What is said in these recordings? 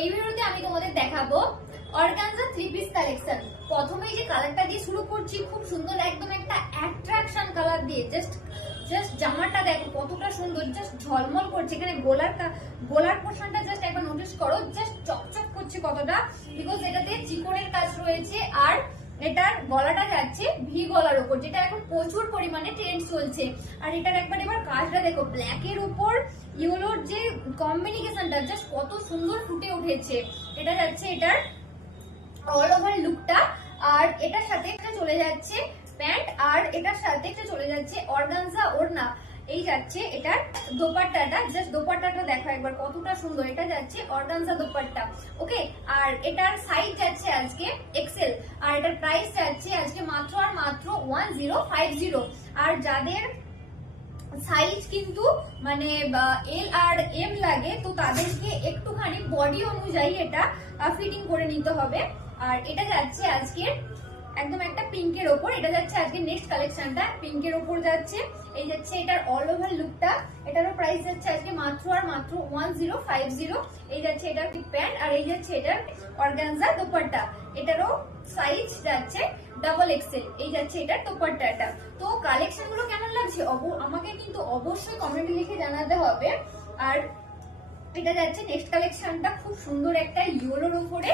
এই ভিডিওতে আমি তোমাদের দেখাবো অর্গানজা থ্রি পিস কালেকশন। প্রথমেই যে কালারটা দিয়ে শুরু করছি, খুব সুন্দর একদম একটা অ্যাট্রাকশন কালার দিয়ে। জাস্ট জামাটা দেখো কতটা সুন্দর, জাস্ট ঝলমল করছে। এখানে গোলার পোর্শনটা জাস্ট একবার নোটিস করো, জাস্ট চকচক করছে কতটা, বিকজ এটাতে চিকনের কাজ রয়েছে। আর এটার গলাটা যাচ্ছে ভি গলার উপর, যেটা এখন প্রচুর পরিমাণে ট্রেন্ড চলছে। আর এটার একবার এবার কাজটা দেখো, ব্ল্যাকের উপর ইয়েলোর যে কম্বিনেশনটা জাস্ট কত সুন্দর ফুটে উঠেছে। এটা যাচ্ছে এটার অল ওভার লুকটা। আর এটার সাথে চলে যাচ্ছে প্যান্ট, আর এটার সাথে চলে যাচ্ছে অর্গানজা ওড়না। এই যাচ্ছে এটার দোপাট্টাটা, জাস্ট দোপাট্টাটা দেখো একবার কতটা সুন্দর। এটা যাচ্ছে অর্গানজা দোপাট্টা, ওকে। আর এটার সাইজ যাচ্ছে আজকে এক্সেল, আর এটার প্রাইস যাচ্ছে আজকে মাত্র আর মাত্র 1050। আর যাদের সাইজ কিন্তু মানে এল আর এম লাগে, তো তাদেরকে একটুখানি বডি অনুযায়ী এটা ফিটিং করে নিতে হবে। আর এটা যাচ্ছে আজকে একদম একটা পিঙ্কের ওপর, এটা যাচ্ছে আজকে নেক্সট কালেকশনটা পিঙ্কের ওপর যাচ্ছে। এই যাচ্ছে এটার অল ওভার লুকটা, এটারও প্রাইস যাচ্ছে আজকে মাত্র আর মাত্র 1050। এই যাচ্ছে এটার প্যান্ট, আর এই যাচ্ছে এটার অর্গানজা দোপাট্টা, এটারও সাইজ যাচ্ছে ডাবল এক্সেল। এই যাচ্ছে এটার দোপাট্টাটা। তো কালেকশন গুলো কেমন লাগছে আমাকে কিন্তু অবশ্যই কমেন্টে লিখে জানাতে হবে। আর এটা যাচ্ছে নেক্সট কালেকশনটা, খুব সুন্দর একটা ইয়েলোর উপরে।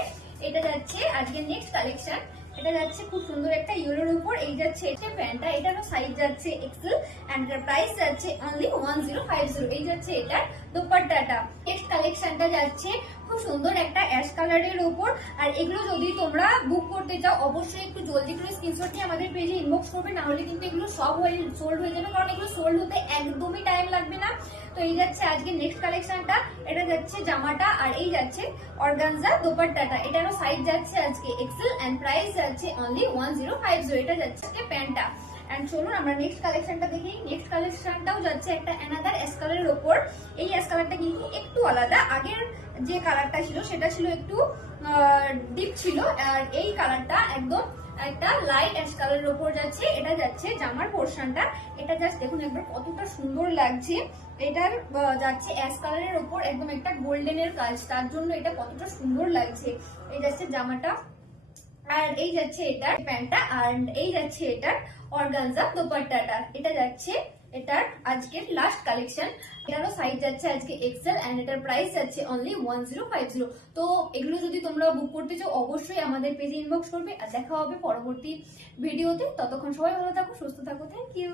এটা যাচ্ছে আজকে নেক্সট কালেকশন, এটা যাচ্ছে খুব সুন্দর একটা ইয়েলোর উপর। এই যাচ্ছে এটা প্যান্টটা, এটারও সাইজ যাচ্ছে এক্সেল, এন্ড এর প্রাইস যাচ্ছে অনলি 1050। এই যাচ্ছে এটার দোপাট্টাটা। নেক্সট কালেকশনটা যাচ্ছে খুব সুন্দর একটা অ্যাশ কালারের উপর। আর এগুলো যদি তোমরা বুক করতে চাও, অবশ্যই একটু জলদি করে স্ক্রিনশট নিয়ে আমাদের পেজে ইনবক্স করবে, না হলে কিন্তু এগুলো সব সোল্ড হয়ে যাবে, কারণ এগুলো সোল্ড হতে একদমই টাইম লাগবে না। তো এই যাচ্ছে আজকে নেক্সট কালেকশনটা, এটা যাচ্ছে জামাটা, আর এই যাচ্ছে অর্গানজা দোপাট্টাটা। এটারও সাইজ যাচ্ছে আজকে এক্সেল, এন্ড প্রাইস যাচ্ছে অনলি 1050। এটা যাচ্ছে প্যান্টটা। এন্ড চলুন আমরা নেক্সট কালেকশনটা দেখি। নেক্সট কালেকশনটাও যাচ্ছে একটা অ্যানাদার অ্যাশ কালারের ওপর। এই অ্যাশ কালারটা কিন্তু একটু আলাদা, আগের যে কালারটা ছিল সেটা ছিল একটু ডিপ ছিল, আর এই কালারটা একদম একটা লাইট অ্যাশ কালারের উপর যাচ্ছে। এটা যাচ্ছে জামার পোর্শনটা, এটা জাস্ট দেখুন একবার কতটা সুন্দর লাগছে। এটার যাচ্ছে অ্যাশ কালারের উপর একদম একটা গোল্ডেনের কাজ, তার জন্য এটা কতটা সুন্দর লাগছে। এই যাচ্ছে জামাটা, আর এই যাচ্ছে এটার প্যান্টটা, আর এই যাচ্ছে এটার অর্গানজা দোপাট্টাটা। এটা যাচ্ছে এটার আজকের লাস্ট কালেকশন, এটারও সাইজ যাচ্ছে আজকে এক্সেল, এন্ড এটার প্রাইস যাচ্ছে অনলি 1050। তো এগুলো যদি তোমরা বুক করতে চাও, অবশ্যই আমাদের পেজে ইনবক্স করবে। আর দেখা হবে পরবর্তী ভিডিওতে। ততক্ষণ সবাই ভালো থাকো, সুস্থ থাকো, থ্যাংক ইউ।